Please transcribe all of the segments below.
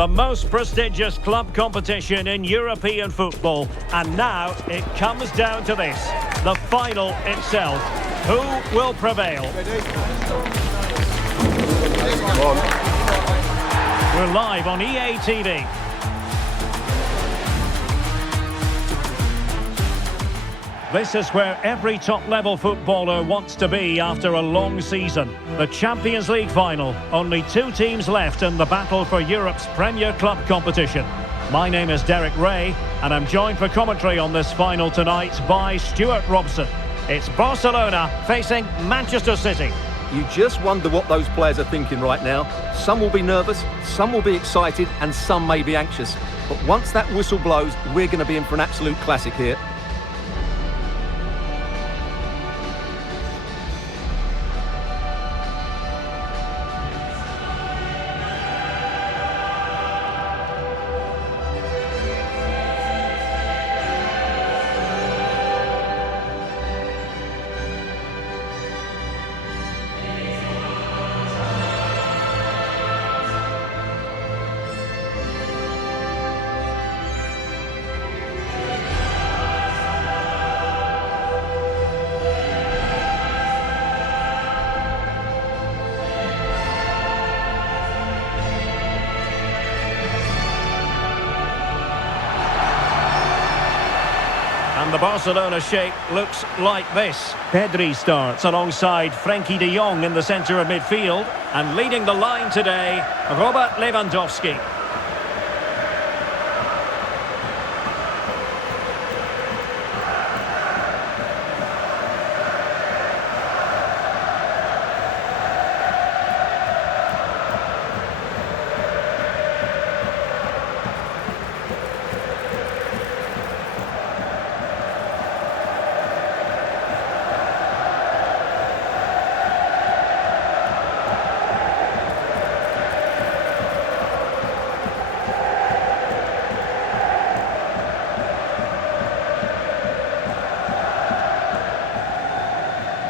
the most prestigious club competition in European football. And now it comes down to this, the final itself. Who will prevail? We're live on EA TV. This is where every top-level footballer wants to be after a long season. The Champions League final. Only 2 teams left in the battle for Europe's premier club competition. My name is Derek Ray, and I'm joined for commentary on this final tonight by Stuart Robson. It's Barcelona facing Manchester City. You just wonder what those players are thinking right now. Some will be nervous, some will be excited, and some may be anxious. But once that whistle blows, we're going to be in for an absolute classic here. And the Barcelona shape looks like this. Pedri starts alongside Frenkie de Jong in the centre of midfield. And leading the line today, Robert Lewandowski.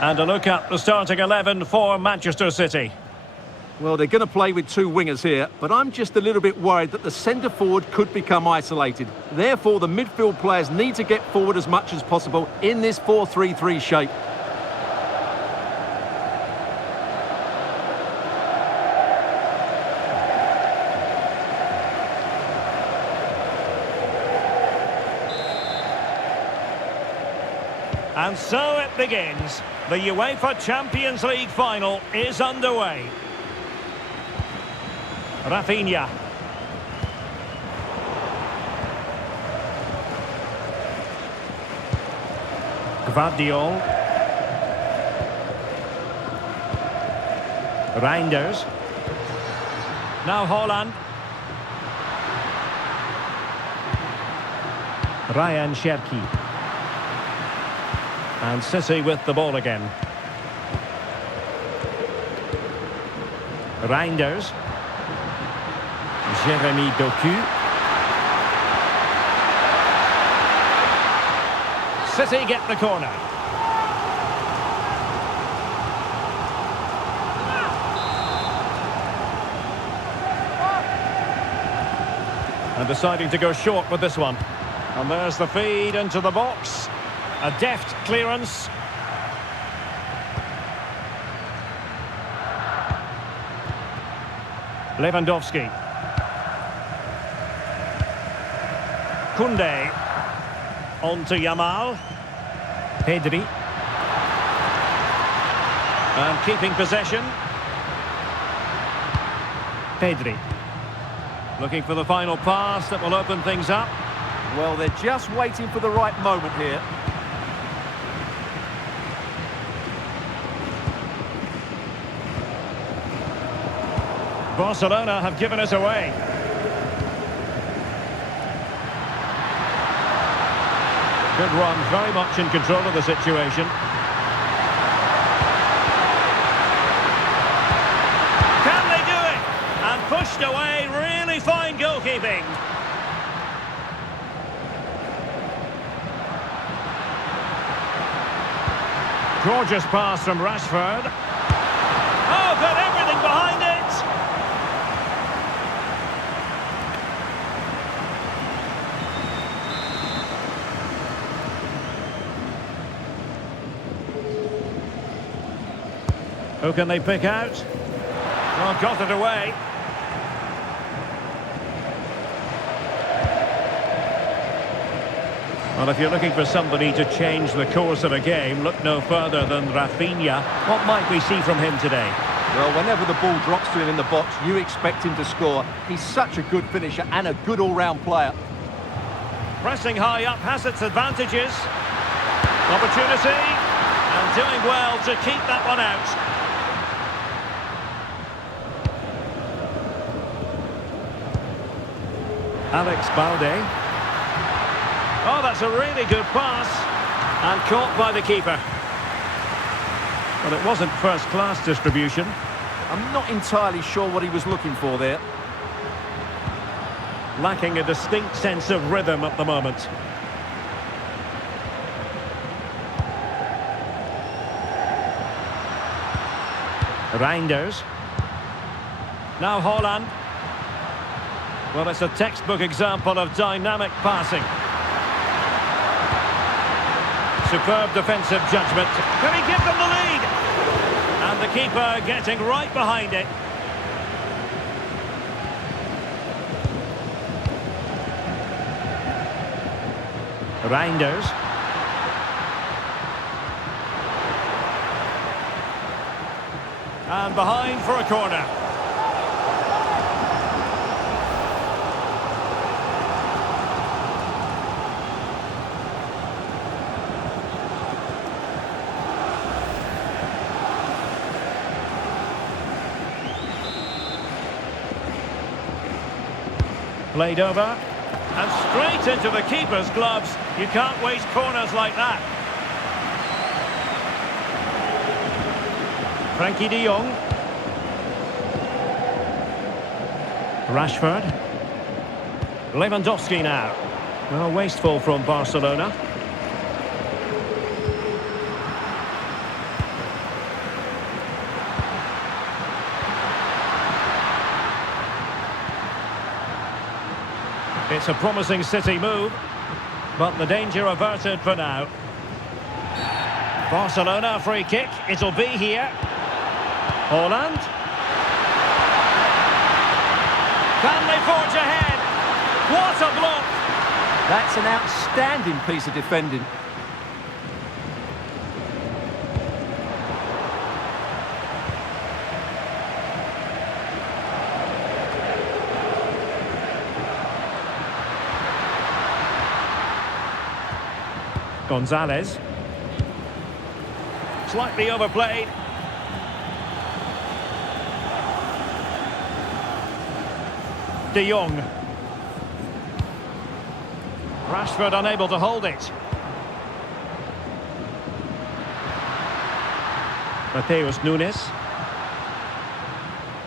And a look at the starting 11 for Manchester City. Well, they're going to play with 2 wingers here, but I'm just a little bit worried that the centre-forward could become isolated. Therefore, the midfield players need to get forward as much as possible in this 4-3-3 shape. And so it begins. The UEFA Champions League final is underway. Rafinha. Gvardiol. Reinders. Now Haaland. Ryan Cherki. And City with the ball again. Reinders. Jeremy Doku. City get the corner. And deciding to go short with this one. And there's the feed into the box. A deft clearance. Lewandowski. Koundé. On to Yamal. Pedri. And keeping possession. Pedri. Looking for the final pass that will open things up. Well, they're just waiting for the right moment here. Barcelona have given us away. Good run, very much in control of the situation. Can they do it? And pushed away, really fine goalkeeping. Gorgeous pass from Rashford. Oh, got everything behind it. Who can they pick out? Well, got it away. Well, if you're looking for somebody to change the course of a game, look no further than Rafinha. What might we see from him today? Well, whenever the ball drops to him in the box, you expect him to score. He's such a good finisher and a good all-round player. Pressing high up has its advantages. Opportunity. And doing well to keep that one out. Alex Balde. Oh, that's a really good pass. And caught by the keeper. Well, it wasn't first-class distribution. I'm not entirely sure what he was looking for there. Lacking a distinct sense of rhythm at the moment. Reinders. Now Haaland. Well, it's a textbook example of dynamic passing. Superb defensive judgment. Can he give them the lead? And the keeper getting right behind it. Reinders. And behind for a corner. Played over, and straight into the keeper's gloves. You can't waste corners like that. Frankie de Jong. Rashford. Lewandowski now. Well, wasteful from Barcelona. It's a promising City move, but the danger averted for now. Barcelona free kick, it'll be here. Haaland. Can they forge ahead? What a block! That's an outstanding piece of defending. Gonzalez. Slightly overplayed. De Jong. Rashford unable to hold it. Mateus Nunes.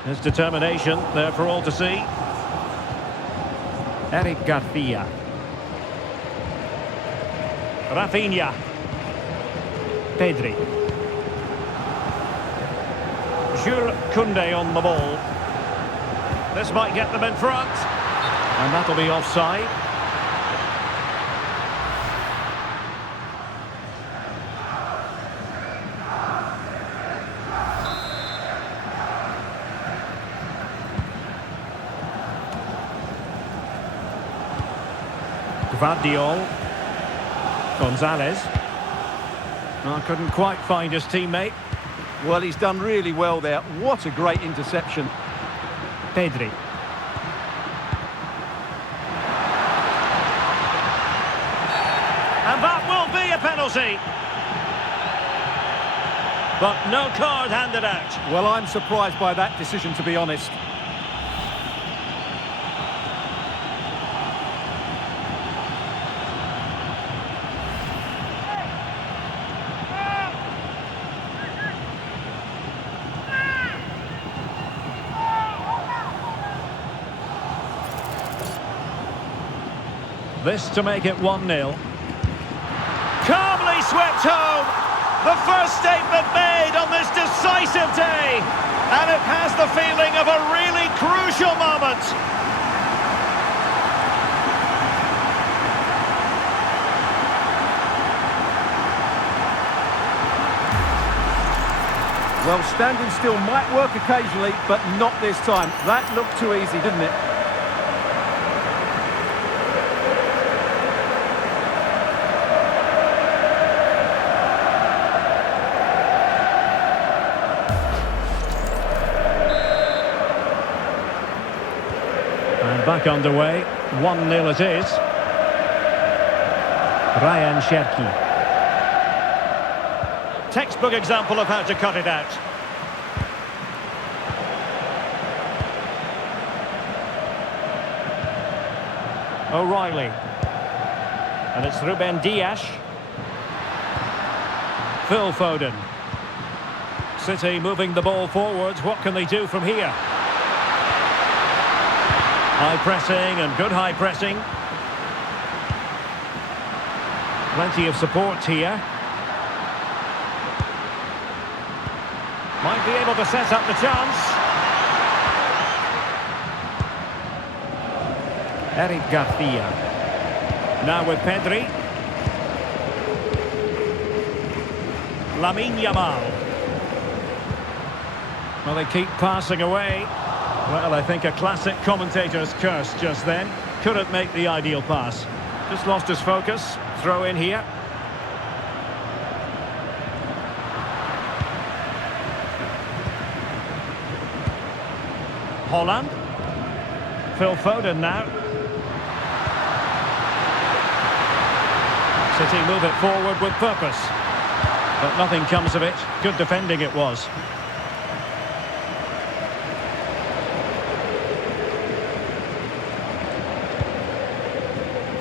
His determination there for all to see. Eric Garcia. Rafinha. Pedri. Jules Koundé on the ball. This might get them in front. And that'll be offside. Gvardiol. Gonzalez. Oh, couldn't quite find his teammate. Well, he's done really well there. What a great interception. Pedri. And that will be a penalty. But no card handed out. Well, I'm surprised by that decision, to be honest. This to make it 1-0. Calmly swept home. The first statement made on this decisive day. And it has the feeling of a really crucial moment. Well, standing still might work occasionally, but not this time. That looked too easy, didn't it? And back underway. 1-0 it is. Ryan Cherki. Textbook example of how to cut it out. O'Reilly. And it's Ruben Dias. Phil Foden. City moving the ball forwards. What can they do from here? High pressing and good high pressing. Plenty of support here. Might be able to set up the chance. Eric Garcia. Now with Pedri. Yamal. Well, they keep passing away. Well, I think a classic commentator's curse just then. Couldn't make the ideal pass. Just lost his focus. Throw in here. Haaland. Phil Foden now. City move it forward with purpose. But nothing comes of it. Good defending it was.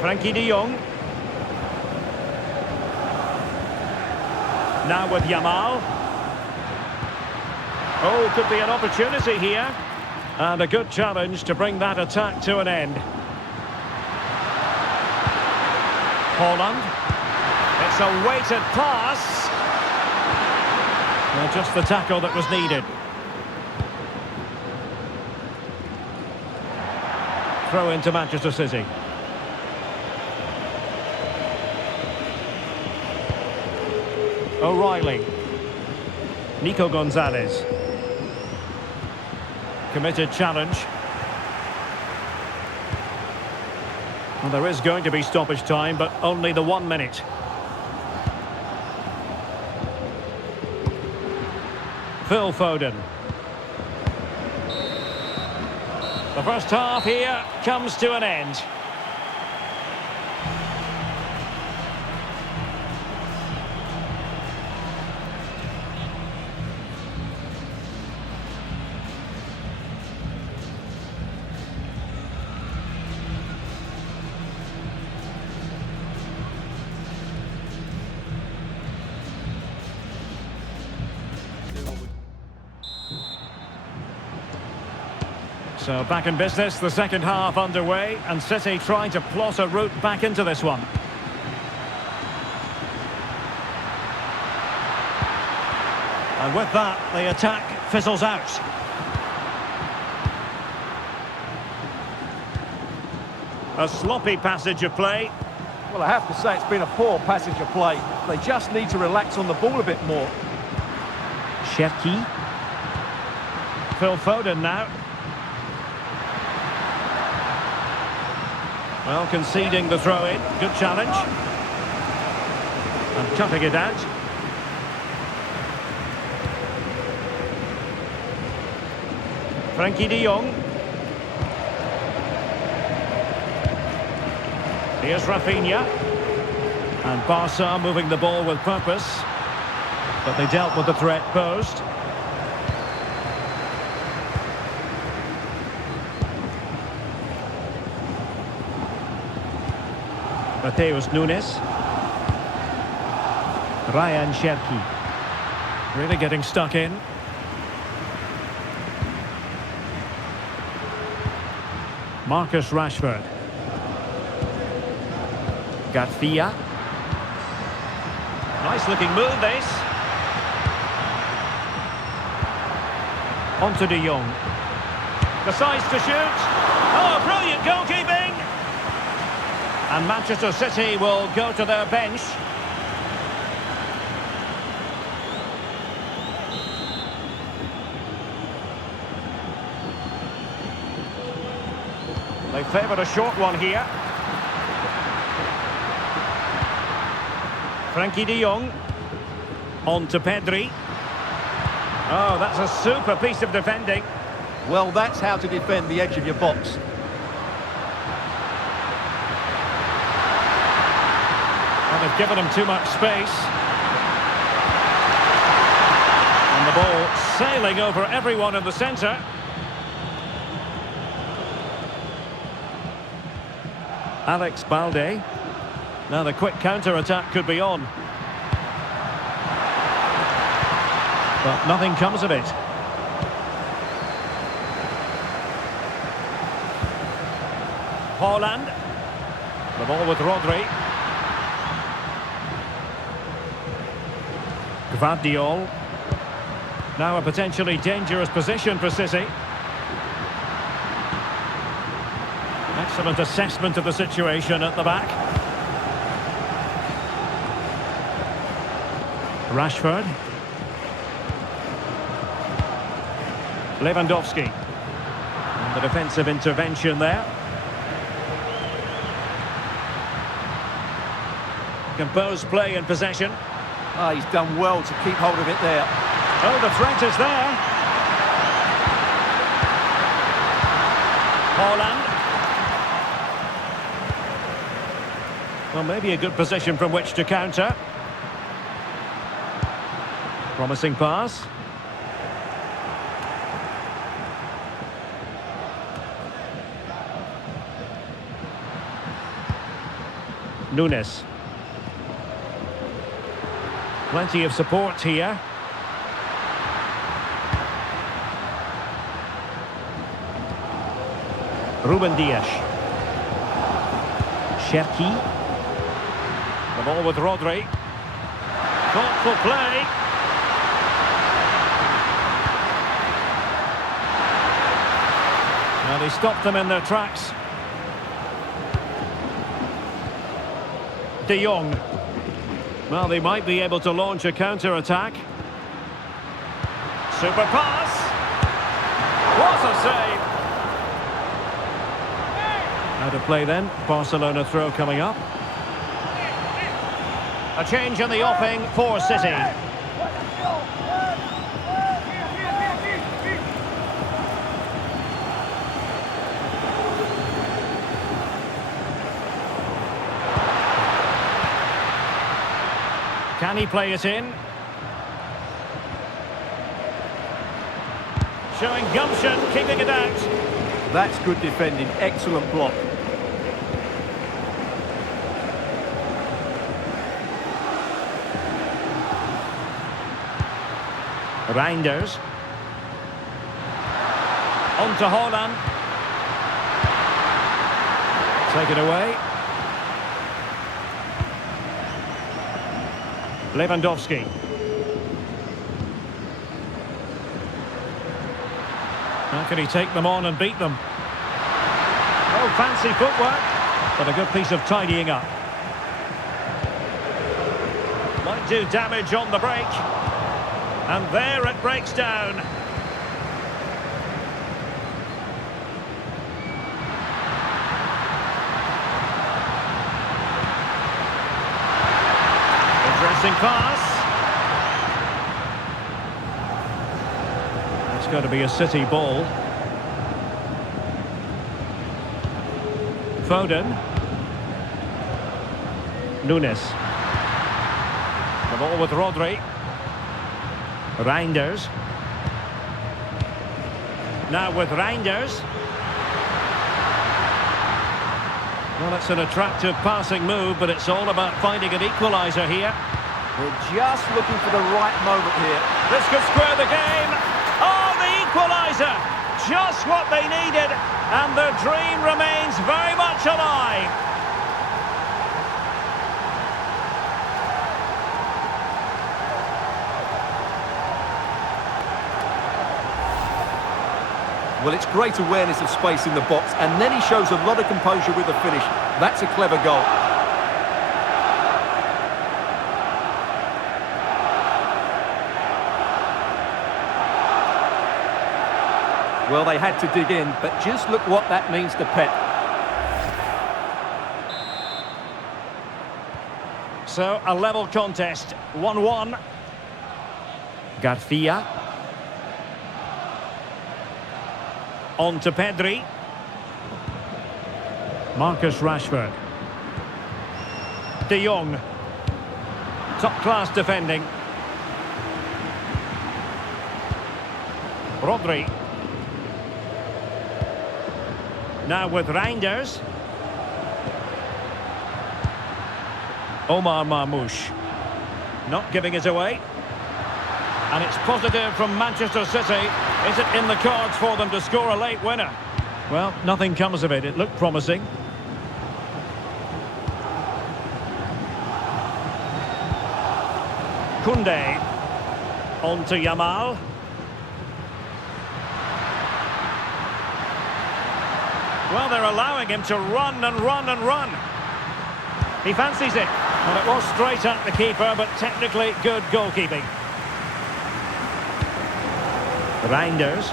Frankie de Jong. Now with Yamal. Oh, could be an opportunity here. And a good challenge to bring that attack to an end. Haaland. It's a weighted pass. Well, just the tackle that was needed. Throw into Manchester City. O'Reilly. Nico Gonzalez. Committed challenge. Well, there is going to be stoppage time, but only the 1 minute. Phil Foden. The first half here comes to an end. So back in business, the second half underway, and City trying to plot a route back into this one. And with that, the attack fizzles out. A sloppy passage of play. Well, I have to say it's been a poor passage of play. They just need to relax on the ball a bit more. Cherki. Phil Foden now. Well, conceding the throw-in. Good challenge. And cutting it out. Frankie de Jong. Here's Rafinha. And Barca moving the ball with purpose. But they dealt with the threat posed. Mateus Nunes. Ryan Cherki. Really getting stuck in. Marcus Rashford. Garcia. Nice looking move this. On to de Jong. Decides to shoot. Oh, brilliant goalkeeping! And Manchester City will go to their bench. They favoured a short one here. Frankie de Jong. On to Pedri. Oh, that's a super piece of defending. Well, that's how to defend the edge of your box. And they've given him too much space. And the ball sailing over everyone in the centre. Alex Balde. Now the quick counter-attack could be on. But nothing comes of it. Haaland. The ball with Rodri. Gvardiol. Now a potentially dangerous position for City. Excellent assessment of the situation at the back. Rashford. Lewandowski. And the defensive intervention there. Composed play in possession. Ah, he's done well to keep hold of it there. Oh, the threat is there. Haaland. Well, maybe a good position from which to counter. Promising pass. Nunes. Plenty of support here. Ruben Dias. Cherki. The ball with Rodri. Thoughtful play. And he stopped them in their tracks. De Jong. Well, they might be able to launch a counter-attack. Super pass. What a save. Out of play then. Barcelona throw coming up. A change in the offing for City. Can he play it in? Showing gumption, keeping it out. That's good defending. Excellent block. Reinders. On to Haaland. Take it away. Lewandowski. How can he take them on and beat them? Oh, fancy footwork, but a good piece of tidying up. Might do damage on the break. And there it breaks down. Interesting pass. It's going to be a City ball. Foden. Nunes. The ball with Rodri. Reinders. Now with Reinders. Well, it's an attractive passing move, but it's all about finding an equalizer here. They're just looking for the right moment here. This could square the game. Oh, the equalizer! Just what they needed, and the dream remains very much alive. Well, it's great awareness of space in the box, and then he shows a lot of composure with the finish. That's a clever goal. Well, they had to dig in, but just look what that means to Pep. So, a level contest, 1-1. Garcia. On to Pedri. Marcus Rashford. De Jong. Top-class defending. Rodri. Now with Reinders. Omar Marmoush. Not giving it away. And it's positive from Manchester City. Is it in the cards for them to score a late winner? Well, nothing comes of it. It looked promising. Koundé. On to Yamal. Well, they're allowing him to run and run and run. He fancies it. And it was straight at the keeper, but technically good goalkeeping. Reinders.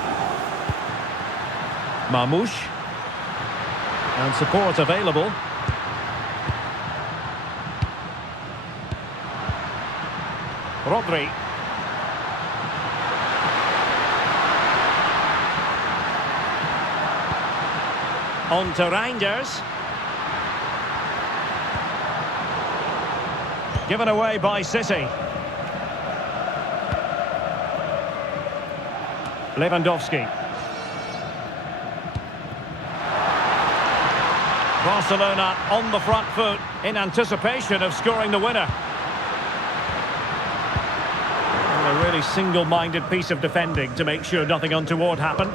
Marmoush. And support available. Rodri. On to Reinders. Given away by City. Lewandowski. Barcelona on the front foot in anticipation of scoring the winner. And a really single-minded piece of defending to make sure nothing untoward happened.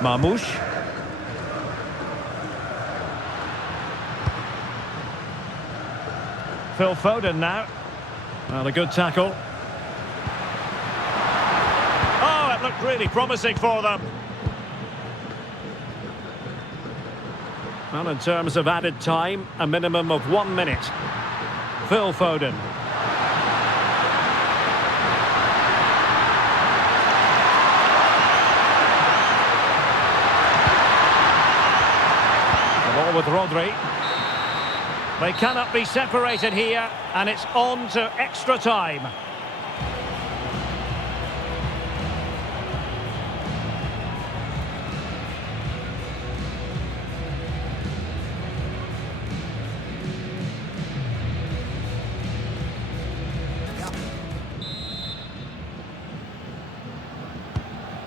Marmoush. Phil Foden now. Well, a good tackle. Oh, it looked really promising for them. Well, in terms of added time, a minimum of 1 minute. Phil Foden. The ball with Rodri. They cannot be separated here, and it's on to extra time.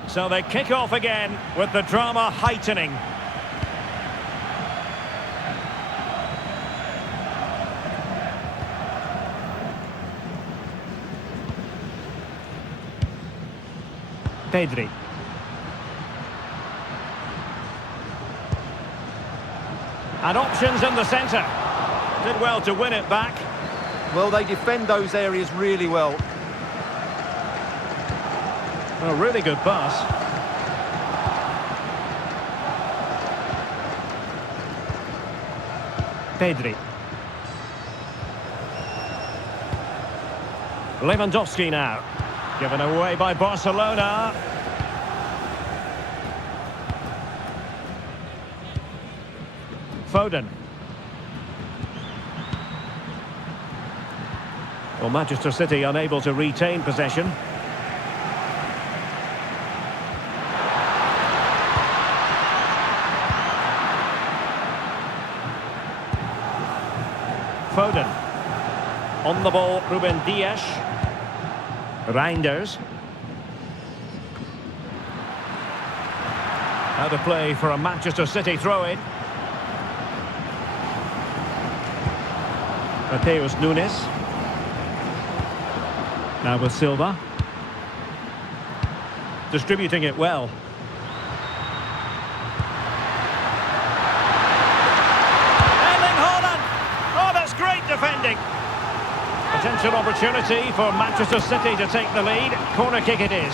So they kick off again with the drama heightening. Pedri. And options in the centre. Did well to win it back. Well, they defend those areas really well. A really good pass. Pedri. Lewandowski now. Given away by Barcelona. Foden. Well, Manchester City unable to retain possession. Foden. On the ball, Ruben Dias. Reinders. Out of play for a Manchester City throw-in. Mateus Nunes. Now with Silva. Distributing it well. Haaland! Oh, that's great defending. Potential opportunity for Manchester City to take the lead. Corner kick it is.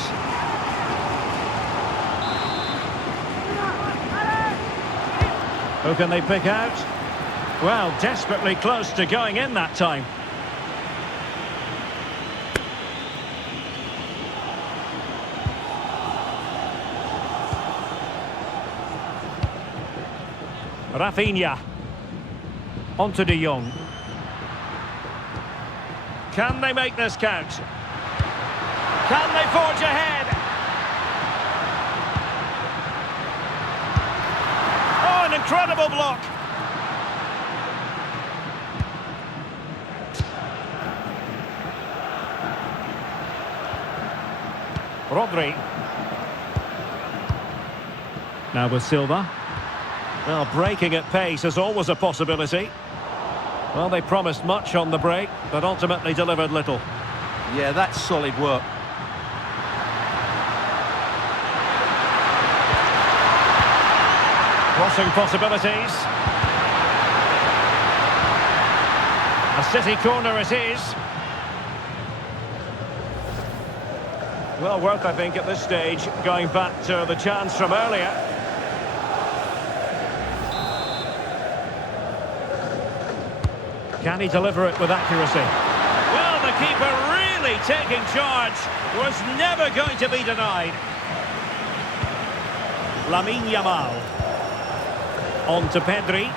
Who can they pick out? Well, desperately close to going in that time. Rafinha. On to De Jong. Can they make this count? Can they forge ahead? Oh, an incredible block. Rodri. Now with Silva. Well, breaking at pace is always a possibility. Well, they promised much on the break, but ultimately delivered little. Yeah, that's solid work. Crossing possibilities. A City corner it is. Well, worth, I think, at this stage, going back to the chance from earlier. Can he deliver it with accuracy? Well, the keeper really taking charge. Was never going to be denied. Yamal. On to Pedri.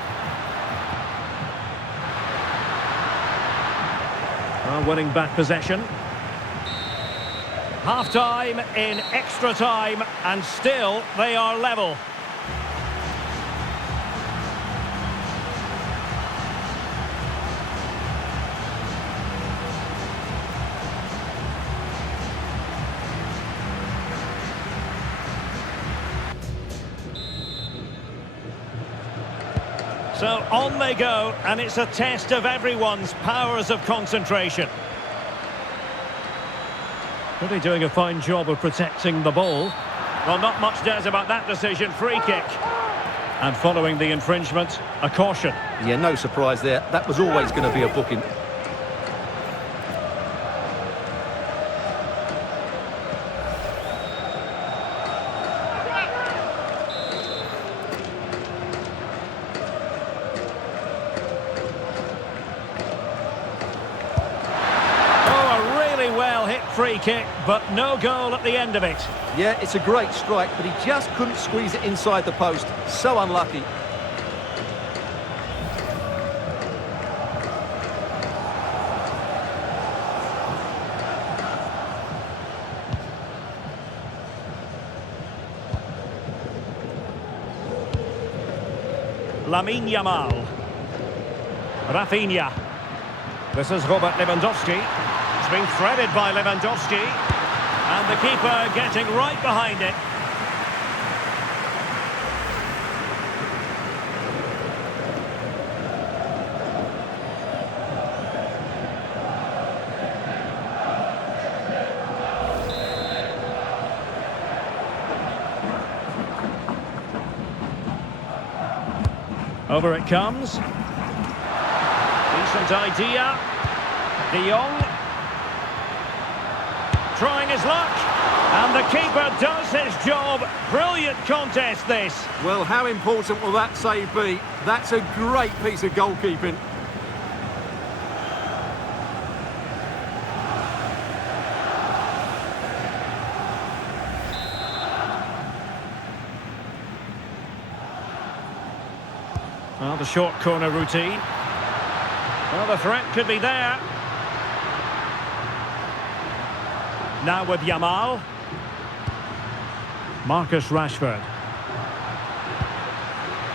Winning back possession. Half-time in extra time, and still they are level. So on they go, and it's a test of everyone's powers of concentration. Really doing a fine job of protecting the ball. Well, not much doubt about that decision. Free kick. And following the infringement, a caution. Yeah, no surprise there. That was always going to be a booking. Free kick, but no goal at the end of it. Yeah, it's a great strike, but he just couldn't squeeze it inside the post. So unlucky. Yamal. Rafinha. This is Robert Lewandowski. Being threaded by Lewandowski, and the keeper getting right behind it. Over it comes. Decent idea. De Jong. Trying his luck, and the keeper does his job. Brilliant contest, this. Well, how important will that save be? That's a great piece of goalkeeping. Well, the short corner routine. Well, the threat could be there. Now with Yamal. Marcus Rashford.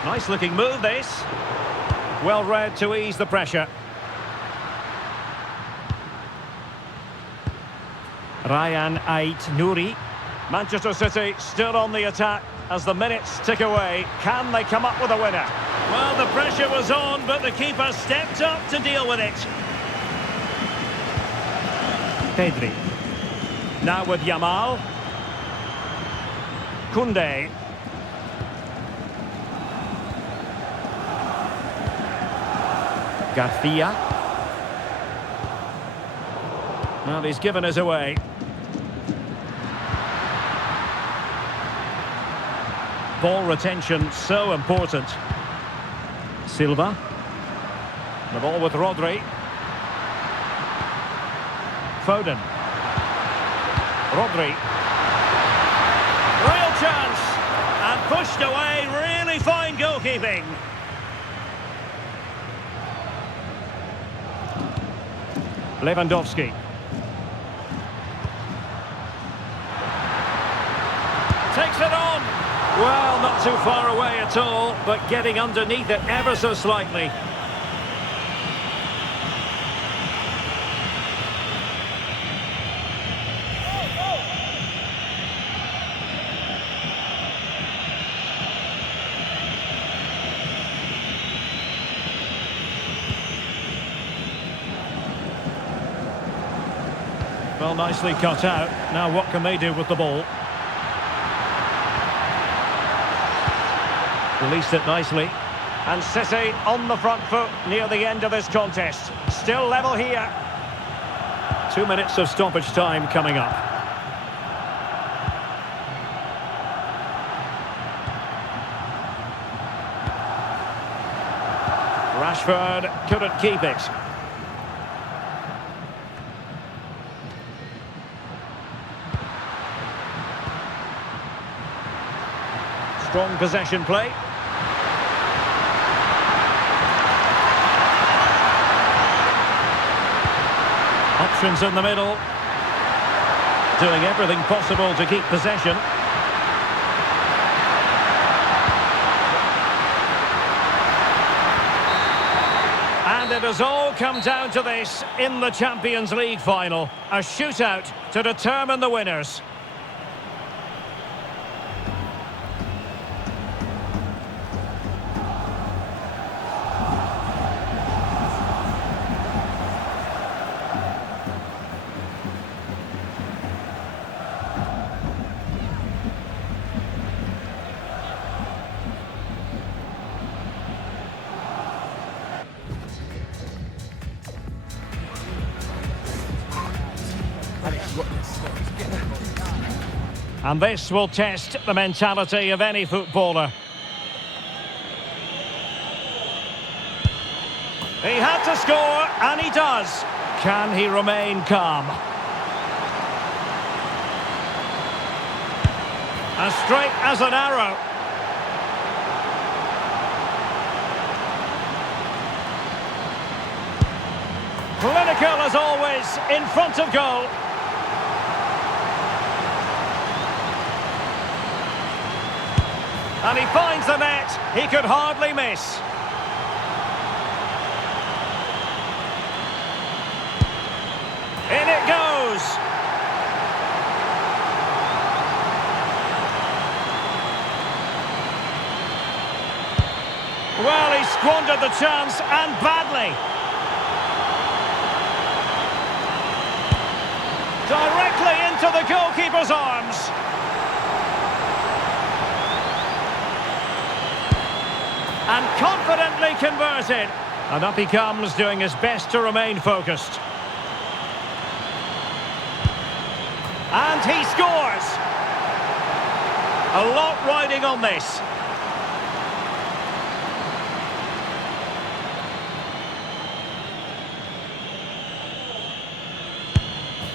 Nice looking move, this. Well read to ease the pressure. Ryan Ait-Nouri. Manchester City still on the attack as the minutes tick away. Can they come up with a winner? Well, the pressure was on, but the keeper stepped up to deal with it. Pedri. Now with Yamal. Koundé. Garcia. Well, he's given us away. Ball retention so important. Silva. The ball with Rodri. Foden. Rodri. Real chance. And pushed away. Really fine goalkeeping. Lewandowski. Takes it on. Well, not too far away at all, but getting underneath it ever so slightly. Well, nicely cut out. Now what can they do with the ball? Released it nicely. And City on the front foot near the end of this contest. Still level here. 2 minutes of stoppage time coming up. Rashford couldn't keep it. Strong possession play. Options in the middle. Doing everything possible to keep possession. And it has all come down to this in the Champions League final. A shootout to determine the winners. And this will test the mentality of any footballer. He had to score, and he does. Can he remain calm? As straight as an arrow. Clinical as always, in front of goal. And he finds the net. He could hardly miss. In it goes. Well, he squandered the chance, and badly. Directly into the goalkeeper's arms. And confidently converted. And up he comes, doing his best to remain focused. And he scores! A lot riding on this.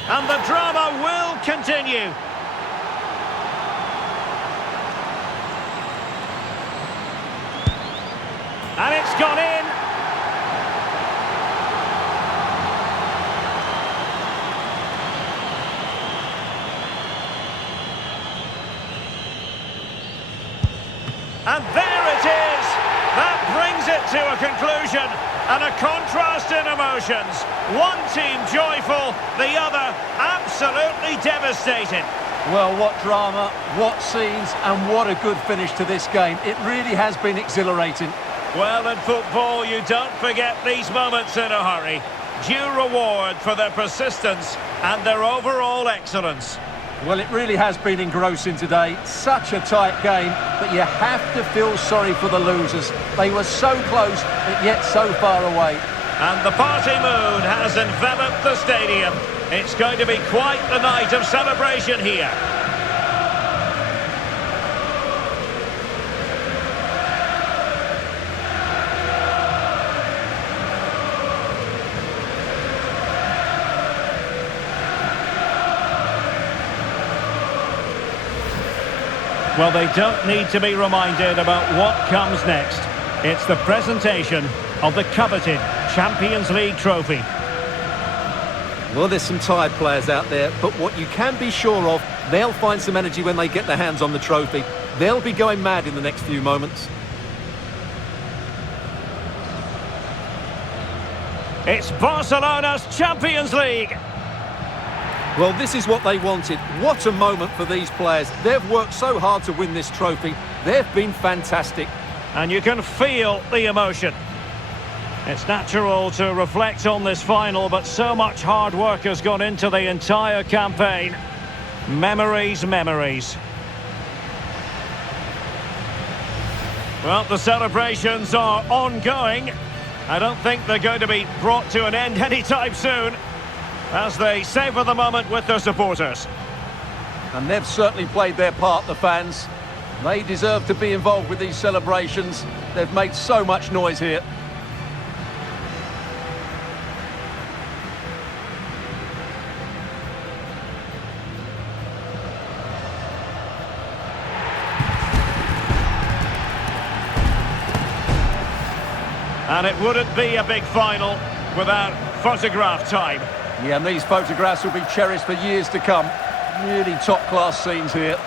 And the drama will continue. And it's gone in. And there it is. That brings it to a conclusion. And a contrast in emotions. One team joyful, the other absolutely devastated. Well, what drama, what scenes, and what a good finish to this game. It really has been exhilarating. Well, in football, you don't forget these moments in a hurry. Due reward for their persistence and their overall excellence. Well, it really has been engrossing today. Such a tight game, but you have to feel sorry for the losers. They were so close, but yet so far away. And the party mood has enveloped the stadium. It's going to be quite the night of celebration here. Well, they don't need to be reminded about what comes next. It's the presentation of the coveted Champions League trophy. Well, there's some tired players out there, but what you can be sure of, they'll find some energy when they get their hands on the trophy. They'll be going mad in the next few moments. It's Barcelona's Champions League. Well, this is what they wanted. What a moment for these players. They've worked so hard to win this trophy. They've been fantastic. And you can feel the emotion. It's natural to reflect on this final, but so much hard work has gone into the entire campaign. Memories, memories. Well, the celebrations are ongoing. I don't think they're going to be brought to an end anytime soon, as they savour the moment with their supporters. And they've certainly played their part, the fans. They deserve to be involved with these celebrations. They've made so much noise here. And it wouldn't be a big final without photograph time. Yeah, and these photographs will be cherished for years to come. Really top-class scenes here.